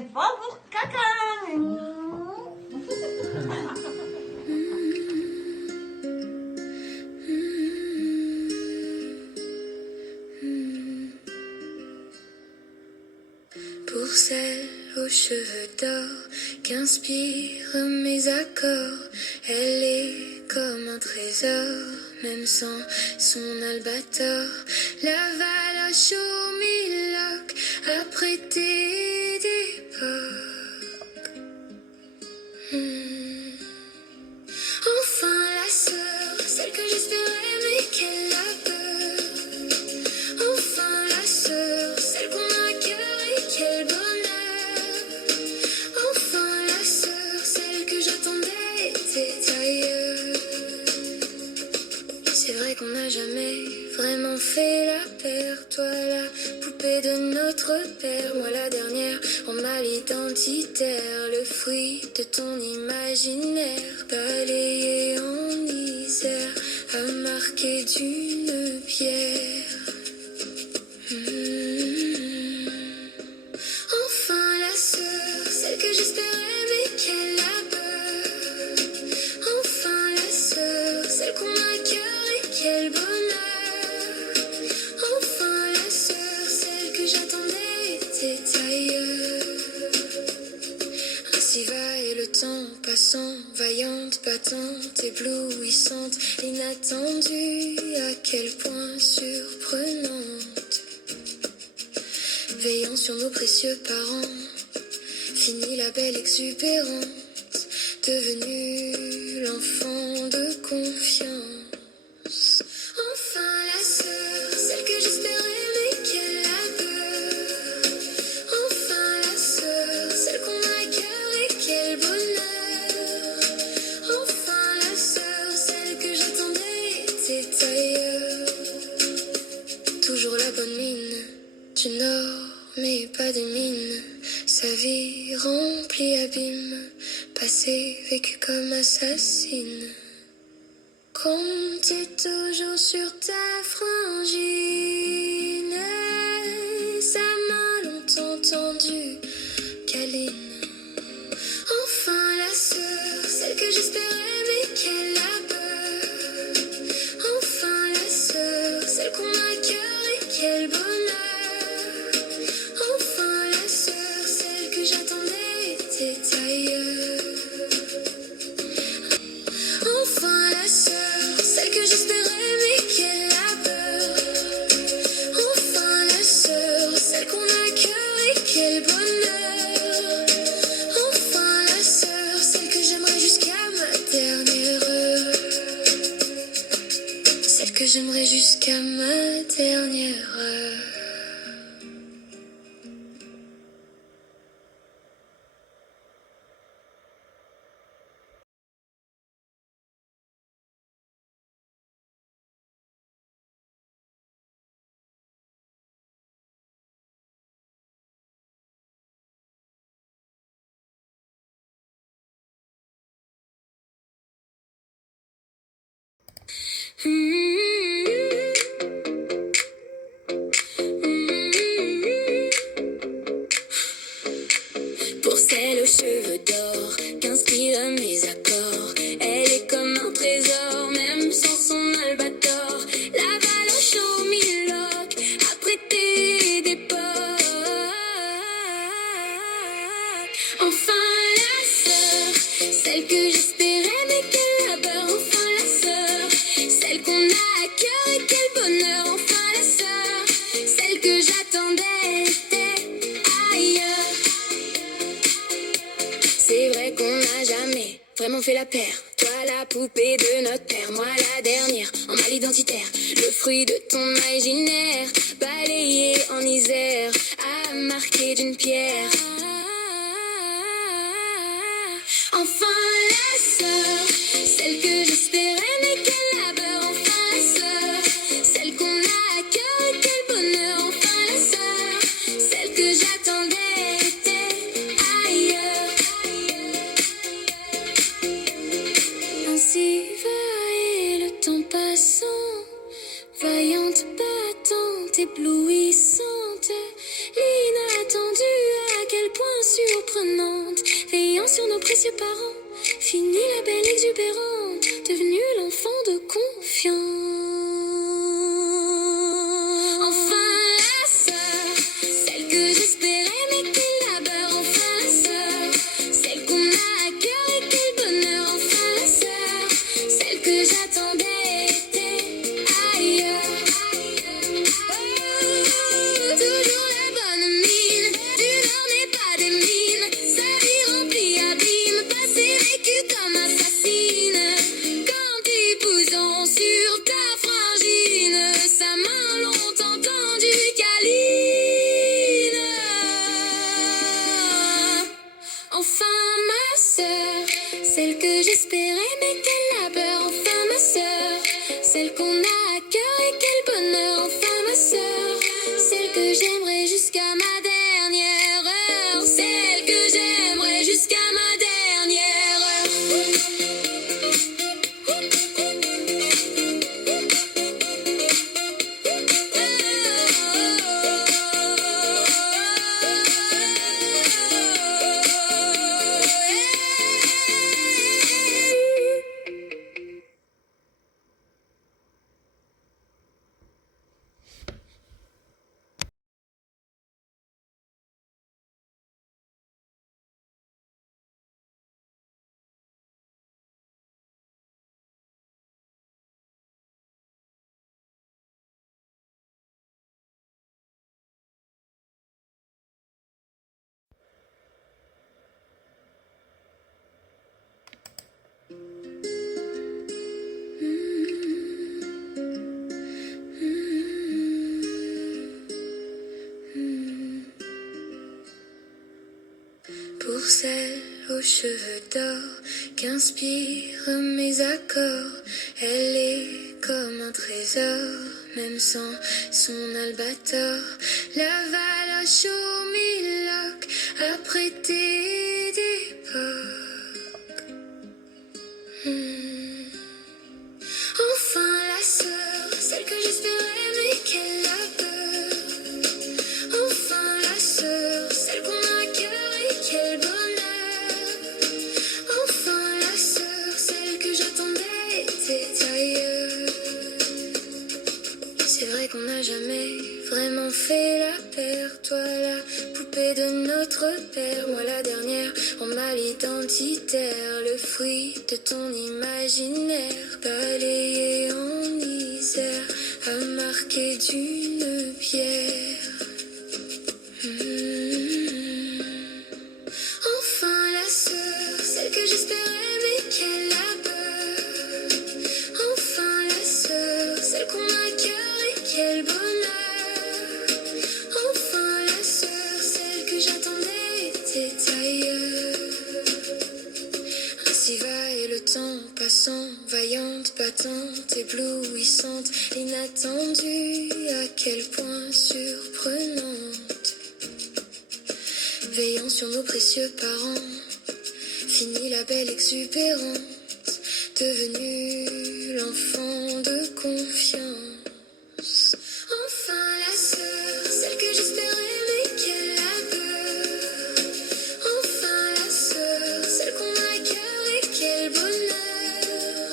C'est pas pour caca. Pour celle aux cheveux d'or qu'inspirent mes accords, elle est comme un trésor, même sans son albator. La valoche aux mille loques a prêté d'époque. Enfin la sœur, celle que j'espérais mais qu'elle a peur. Enfin la sœur, celle qu'on a à cœur et quel bonheur. Enfin la sœur, celle que j'attendais était ailleurs. C'est vrai qu'on n'a jamais vraiment fait la paire. Toi la poupée de notre père, moi la dernière en mal identitaire. Le fruit de ton imaginaire, balayé en Isère, a marqué d'une pierre. Enfin la sœur, celle que j'espérais mais qu'elle a peur. Enfin la sœur, celle qu'on a à cœur et quel bonheur. Enfin la sœur, celle que j'attendais était ailleurs. Ainsi va et le temps passant, vaillante, battante, éblouissante, inattendue, à quel point surprenante. Veillant sur nos précieux parents, fini la belle exubérante, devenue l'enfant de confiance. Enfin la sœur, celle que j'espérais mais qu'elle a peur. Enfin la sœur, celle qu'on a à cœur et quel bonheur. Enfin la sœur, celle que j'attendais était ailleurs. Toujours la bonne mine du Nord, mais pas des mines. Sa vie remplie abîme, passé vécu comme assassine. Comptez toujours sur ta frangine, sa main longtemps tendue, câline. Enfin la sœur, celle que j'espérais mais qu'elle a peur. Enfin la sœur, celle qu'on a à cœur et quel bonheur. Enfin la sœur, celle que j'attendais était ailleurs. Enfin la sœur, celle que j'espérais mais qu'elle a peur. Enfin la sœur, celle qu'on a à cœur et quel bonheur. Enfin la sœur, celle que j'aimerais jusqu'à ma dernière heure. Celle que j'aimerais jusqu'à ma dernière heure. Pour celle aux cheveux d'or qu'inspirent mes accords, elle est comme un trésor, même sans son albator. La valoche aux mille loques a prêté d'époque. Enfin la sœur, celle que j'espérais mais qu'elle a peur. Enfin la sœur, celle qu'on a à cœur et quel bonheur. Enfin la sœur, celle que j'attendais était ailleurs. C'est vrai qu'on n'a jamais vraiment fait la paire. Toi la poupée de notre père, moi la dernière en mal identitaire. Le fruit de ton imaginaire, balayé en Isère, a marqué d'une pierre. Enfin la sœur, celle que j'espérais mais qu'elle a peur. Enfin la sœur, celle qu'on a à cœur et quel bonheur. Enfin la sœur, celle que j'attendais était ailleurs. Ainsi va et le temps passant, vaillante, battante, éblouissante, l'inattendue, à quel point sur précieux parent. Fini la belle exubérante, devenue l'enfant de confiance. Enfin la sœur, celle que j'espérais mais quel labeur. Enfin la sœur, celle qu'on a à cœur et quel bonheur. Enfin la sœur, celle que j'attendais était ailleurs. Toujours la bonne mine, du nord n'est pas des mines. Sa vie remplie abîme, passé vécu comme assassine. Quand épousant sur ta frangine, sa main longtemps tendue câline. Enfin ma sœur, celle que j'espérais mais quel labeur. Enfin ma sœur, celle qu'on a à cœur et quel bonheur. Enfin ma sœur, celle que j'aimerais jusqu'à ma dernière heure. Celle que j'aimerais jusqu'à ma dernière heure. Pour celle aux cheveux d'or qu'inspirent mes accords, elle est comme un trésor, même sans son albator. La valoche aux mille loques a prêté d'époque. Enfin la sœur, celle que j'espérais mais qu'elle a peur. Enfin la sœur, celle qu'on a à cœur et quel bonheur. Enfin la sœur, celle que j'attendais était ailleurs. C'est vrai qu'on n'a jamais vraiment fait la paire. Toi la poupée de notre père, moi la dernière en mal identitaire. Le fruit de ton imaginaire, balayé en Isère, a marqué d'une pierre. Enfin la sœur, celle que j'espérais mais quel labeur. Enfin la sœur, celle qu'on a à cœur et quel bonheur. Enfin la sœur, celle que j'attendais était ailleurs. Ainsi va et le temps passant, vaillante, battante, éblouissante, inattendue, à quel point surprenante. Veillant sur nos précieux parents, fini la belle exubérante, devenue l'enfant de confiance. Enfin la sœur, celle que j'espérais mais quel labeur. Enfin la sœur, celle qu'on a à cœur et quel bonheur.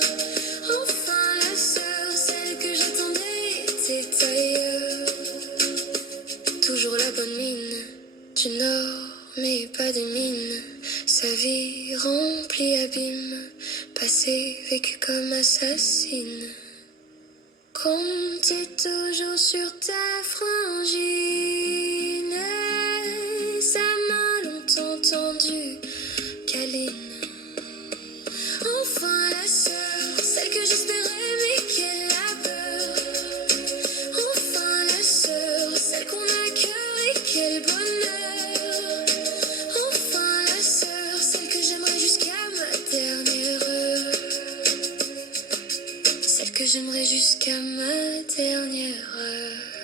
Enfin la sœur, celle que j'attendais était ailleurs. Toujours la bonne mine, du nord mais pas des mines. Sa vie remplie abîme, passé vécu comme assassine. Comptez toujours sur ta frangine, sa main longtemps tendue câline. Enfin la sœur, celle que j'espérais mais quel labeur. Enfin la sœur, celle qu'on a à cœur et quel bonheur. Enfin la sœur, celle que j'aimerais jusqu'à ma dernière heure. Celle que j'aimerais jusqu'à ma dernière heure.